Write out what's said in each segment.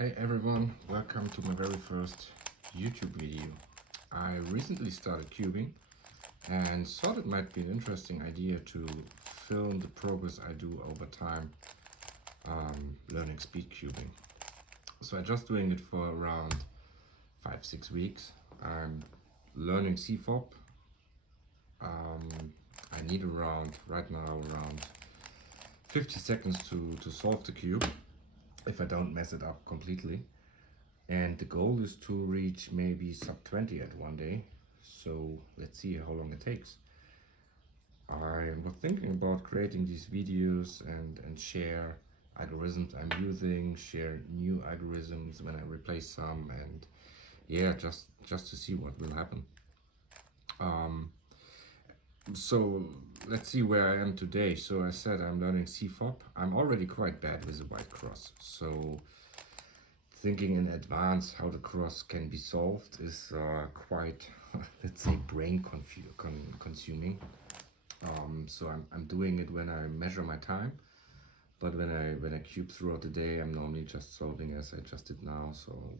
Hey everyone, welcome to my very first YouTube video. I recently started cubing and thought it might be an interesting idea to film the progress I do over time learning speed cubing. So I'm just doing it for around 5-6 weeks. I'm learning CFOP. I need right now around 50 seconds to solve the cube if I don't mess it up completely. And the goal is to reach maybe sub 20 at one day. So let's see how long it takes. I was thinking about creating these videos and share algorithms I'm using, share new algorithms when I replace some, and yeah, just to see what will happen. So let's see where I am today. So I said I'm learning CFOP. I'm already quite bad with the white cross. So thinking in advance how the cross can be solved is quite, let's say, brain consuming. So I'm doing it when I measure my time, but when I cube throughout the day, I'm normally just solving as I just did now. So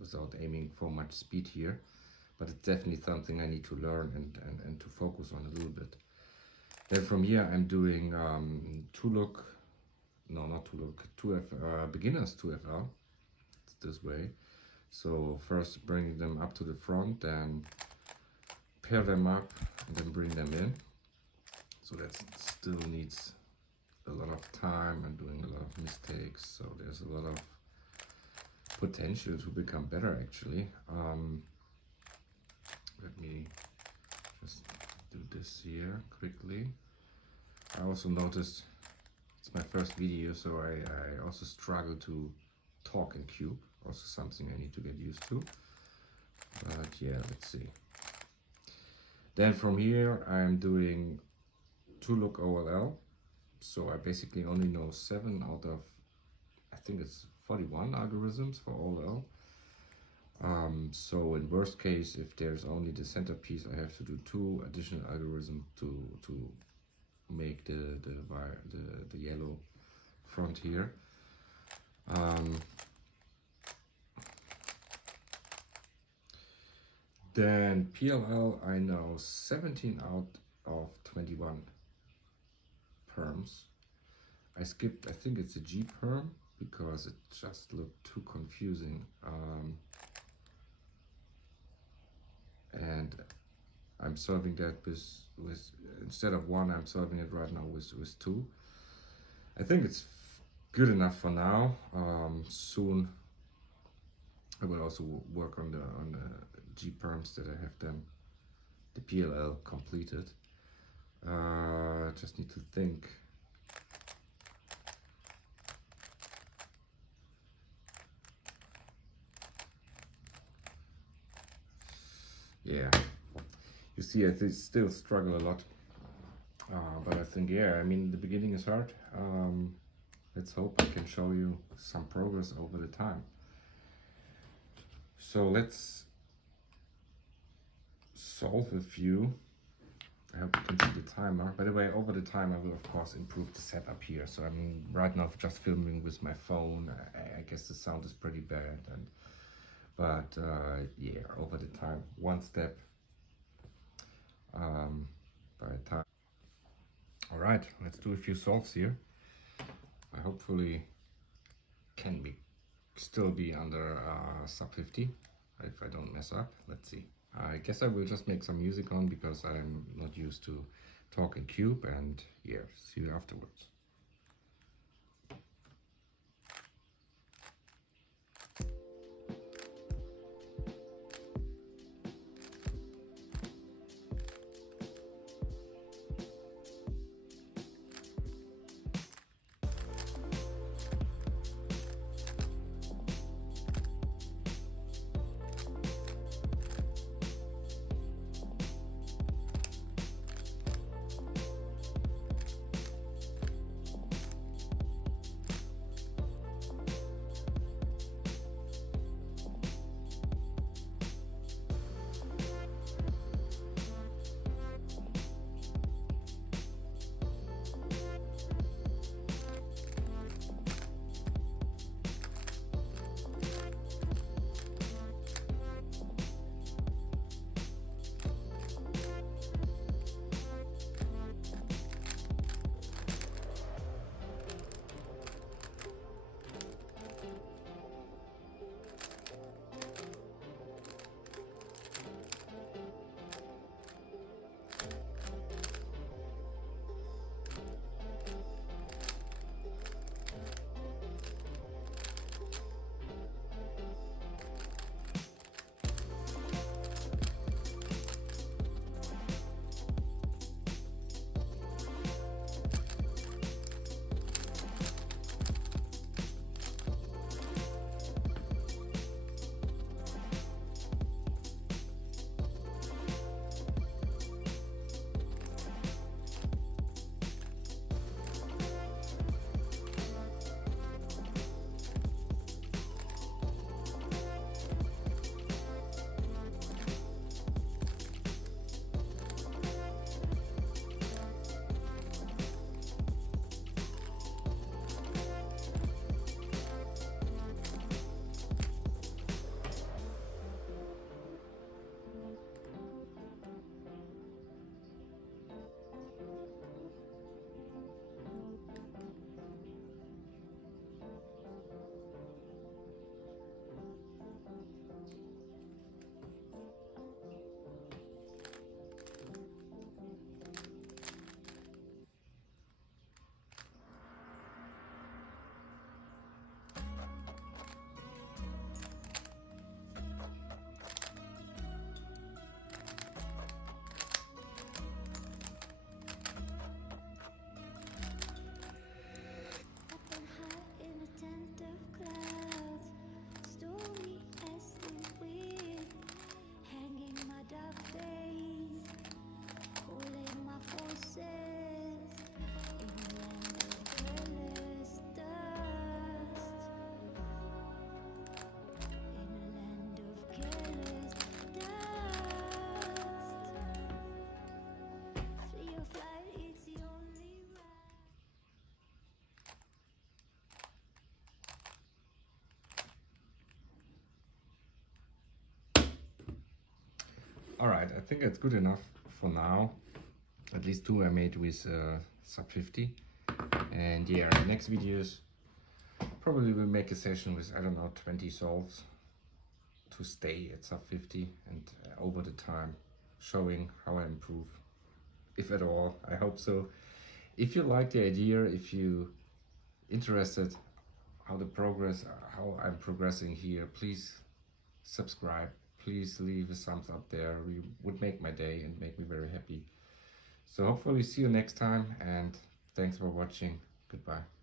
without aiming for much speed here. But it's definitely something I need to learn and to focus on a little bit. Then from here I'm doing beginners 2FL. It's this way. So first bring them up to the front, then pair them up, and then bring them in. So that still needs a lot of time and doing a lot of mistakes. So there's a lot of potential to become better actually. Let me just do this here quickly. I also noticed it's my first video, so I also struggle to talk and cube. Also something I need to get used to. But yeah, let's see. Then from here I'm doing 2-look OLL. So I basically only know 7 out of, I think it's 41 algorithms for OLL. So in worst case, if there's only the centerpiece, I have to do 2 additional algorithms to make the yellow front here. Then PLL, I know 17 out of 21 perms. I skipped, I think it's a G perm because it just looked too confusing. And I'm solving that with instead of 1, I'm solving it right now with 2. I think it's good enough for now. Soon I will also work on the G perms that I have them, the PLL completed. Just need to think. Yeah, you see, I still struggle a lot, but I think, yeah, I mean, the beginning is hard. Let's hope I can show you some progress over the time. So let's solve a few. I hope you can see the timer. By the way, over the time I will of course improve the setup here. So I mean, right now just filming with my phone, I guess the sound is pretty bad, but yeah, over the time, one step by a time. All right, let's do a few solves here. I hopefully can still be under sub 50 if I don't mess up. Let's see. I guess I will just make some music on because I'm not used to talk and cube, and yeah, see you afterwards. All right, I think it's good enough for now. At least 2 I made with sub 50. And yeah, in the next videos, probably we'll make a session with, I don't know, 20 solves to stay at sub 50 and over the time, showing how I improve, if at all. I hope so. If you like the idea, if you interested how I'm progressing here, please subscribe. Please leave a thumbs up there. You would make my day and make me very happy. So hopefully see you next time, and thanks for watching. Goodbye.